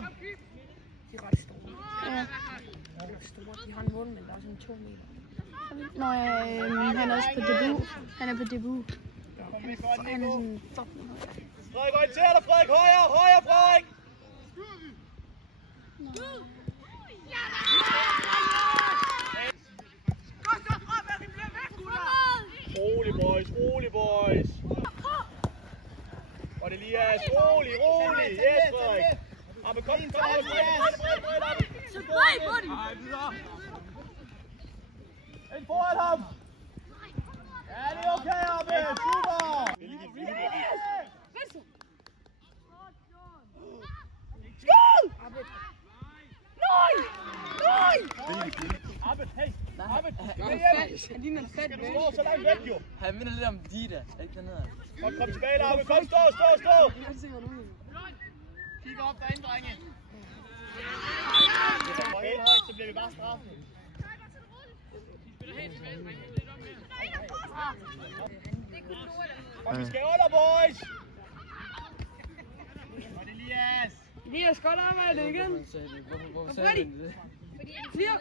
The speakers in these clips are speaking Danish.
De er ret store. Ja. De har en mund, men der er sådan 2 meter. Nå, han er også på debut. Han er på debut. Han er sådan fucking høj. Frederik, orienter dig, Frederik! Højre! Højre, Frederik! Rolig, boys! Rolig, boys! Og det lige er rolig! Yes, Frederik! Abbe, kom! Ind foran ham! Ja, det er okay, Abbe! Super! Skål! Nej! Abbe, hey! Abbe, Han ligner en fed du står så langt væk, jo! Han minder lidt om Dida, ikke den her? Kom tilbage, Abbe! Kom, stå! Kig op derinde, drenge! Hvis han går helt højt, så bliver vi bare straffet. Og vi skal under, boys! Og det er Elias! Elias, godt arbejde igen. Hvorfor sagde han det? Flere.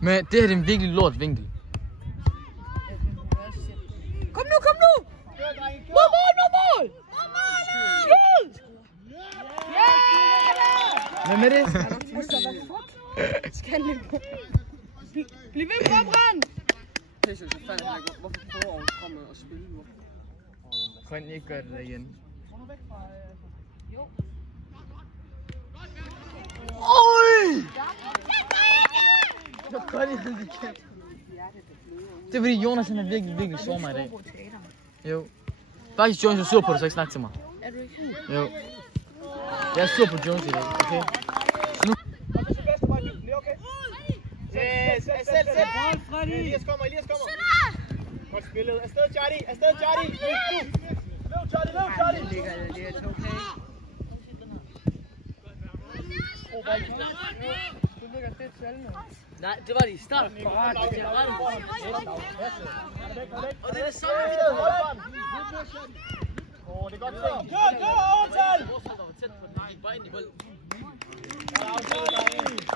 Men det her er en virkelig lort vinkel. Kom nu! Mål! Skål! Hvem er det? Skal han Bliv ved på brand! Jesus, hvad fanden er det? Hvorfor prøver at komme og spille nu? Kan I ikke gøre det der igen? Oj! Så godt I det kan. Det er fordi Jonas han er virkelig sår mig i dag. Jo. Faktisk Jonas er sur på det, så ikke snak til mig. Er du ikke? Jo. Jeg er sur på Jonas i dag, okay? Så nu... Yes, selv. Elias kommer. Godt spillet. Afsted, Charlie. Løb, Charlie. Det er okay. Du ligger fedt selv nu. Nej, det var det i starten. Det var det. Og det er så det er godt ting. Kør, overtal! Der var tæt på den. Gik bare ind i bolden.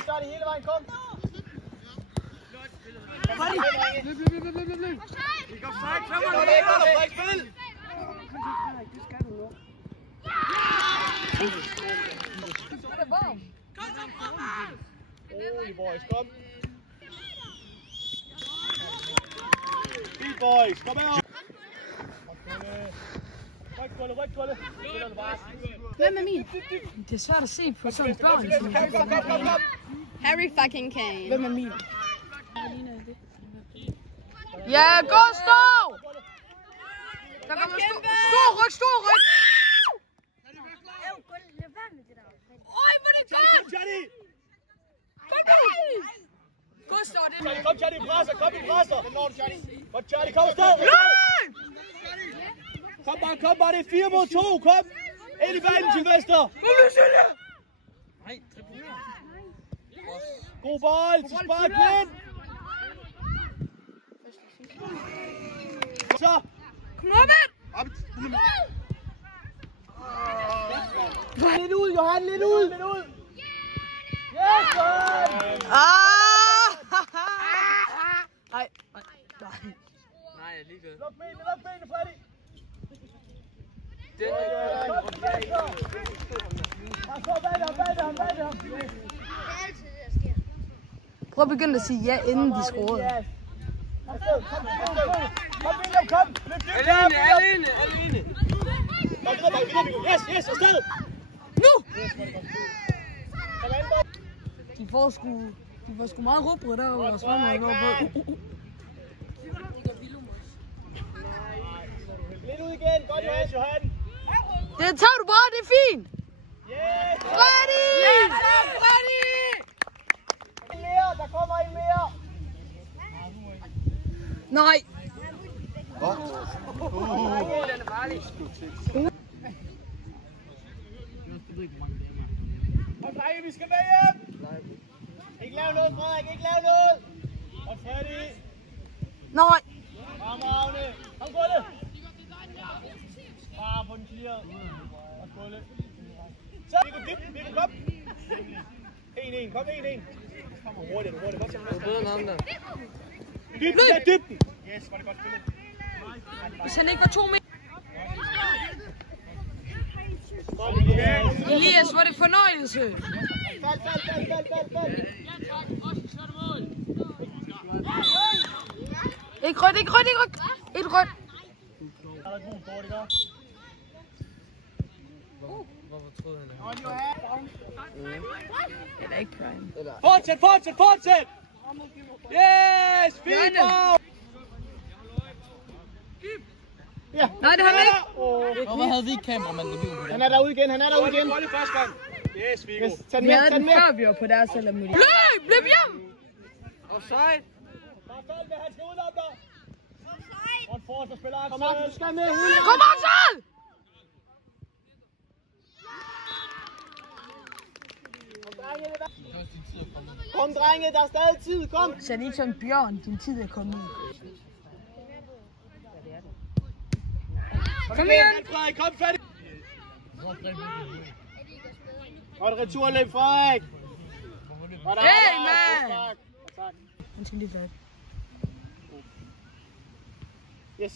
Start hele vejen, kom. Løb. Vi går Frederik, spil! Det skal du nu. Rolig, boys, kom. Fint, boys, kom her. Ryk, Kulle. Hvem er min? Det er svært at se på sådan en børn. Kom. Harry fucking Kane. Hvem er min? Ja, Gustav! Der kommer stor ryg! Øj, hvor er det godt! Kom, Charlie! Gustav, det er... Kom, Charlie, kom i presser! Kom, Charlie, kom afsted! Kom bare, det er 4 mod 2, kom! Ind i banen, Sylvester! Nej, God bold, til Sparkland! Så! Kom op, mand! Lidt ud, Johan, lidt ud! Yes, man! Nej. Nej, jeg er ligeglad. Luk benene, Freddy! Den er Bag ham! Prøv at begynde at sige ja, inden de scorede. Kom, William, kom! alene! Yes, afsted! Nu! De får sgu meget råbrød derovre og svømmer på. Lidt ud igen, godt Johan! Det tager du bare, det er fint! Yes! Freddy! En mere, der kommer en mere! Nej! Den er farlig. Og drenge, vi skal med hjem! Ikke lave noget, Frederik, ikke lave noget! Og Freddy! Nej! Kom, Agne! Kom, Gulle! Bare på den clear. Og Så, Viggo, dybden, Viggo, kom. 1-1, kom 1-1. Kom hurtigt, godt. Det er bedre end ham der. Dybden. Yes, var det godt spillet. Hvis han ikke var 2 meter. Kom, Elias. Elias, var det fornøjelse? Fald. Ikke rødt. Et rødt. Hvorfor troede han Det er ikke prime. Fortsæt! Yes, fint! Ja. Nej, det har han ikke. Hvorfor havde vi ikke kameramand, der blev på det? Han er derude igen. Bolde første gang. Yes, Viggo. Tag den Vi havde den med. før, vi var på deres eller muligt. Løb hjem! Offside! Han skal ud om dig. Godt forrest, spiller Axel. Kom, Axel, du skal med. Kom, Axel! Kom, drenge, der er stadig tid. Kom. Så det ikke som Bjørn, din tid er kommet. Kom igen. Frederik, kom færdig. Godt returløb, Frederik. Hey, man! Han skal lige fat. Yes.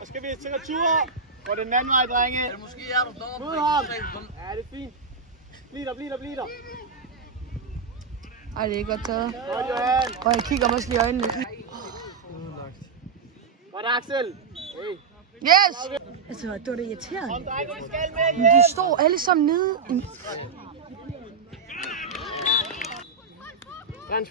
Så skal vi til retur. Gå den anden vej, drenge. Eller måske er du dommer. Ud ham. Ja, det er fint. Bliv der. Ej, det er godt taget. Godt, Johan. Og jeg kigger måske lige i øjnene. Godt, Axel. Hey. Yes! Altså, det var det irriterende. Kom, drenge, I skal med, Men de står alle sammen nede. Frans.